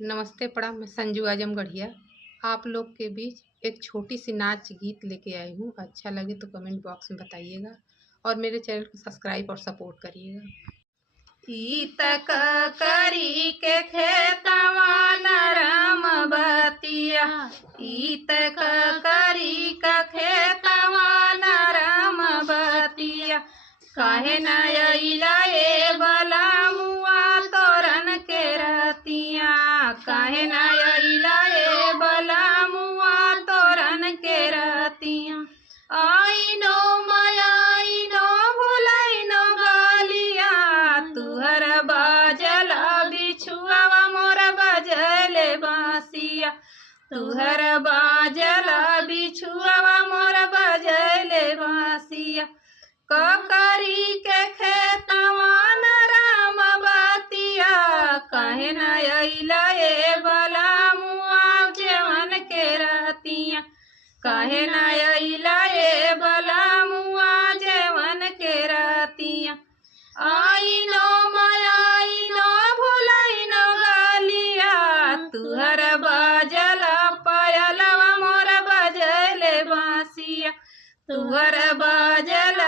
नमस्ते प्रणाम। मैं संजू आजम गढ़िया आप लोग के बीच एक छोटी सी नाच गीत लेके आई हूँ। अच्छा लगे तो कमेंट बॉक्स में बताइएगा और मेरे चैनल को सब्सक्राइब और सपोर्ट करिएगा। ईत करी के खेतवा नरम बतिया, ईत करी के खेतवा नरम बतिया, काहे न अइला ए बलमुआ तोरन के रतिया, काहे न अइला ए बलमुआ तोरन के रतिया। आइनो मयाइनो भुलैनो गालिया, तुहर बाजल बिछुआ मोर बजले बासिया, तुहर बाजल बिछुआ मोर बजले बासिया। ककरी के खेतवा नरम बतिया, काहे न अइला ए बलमुआ जेवन के रतिया, काहे न अइला ए बलमुआ जेवन के रतिया। आइनो मयाइनो भुलैनो गालिया, तुहर बाजल पायलवा मोर बजले बासिया, तुहर बाजल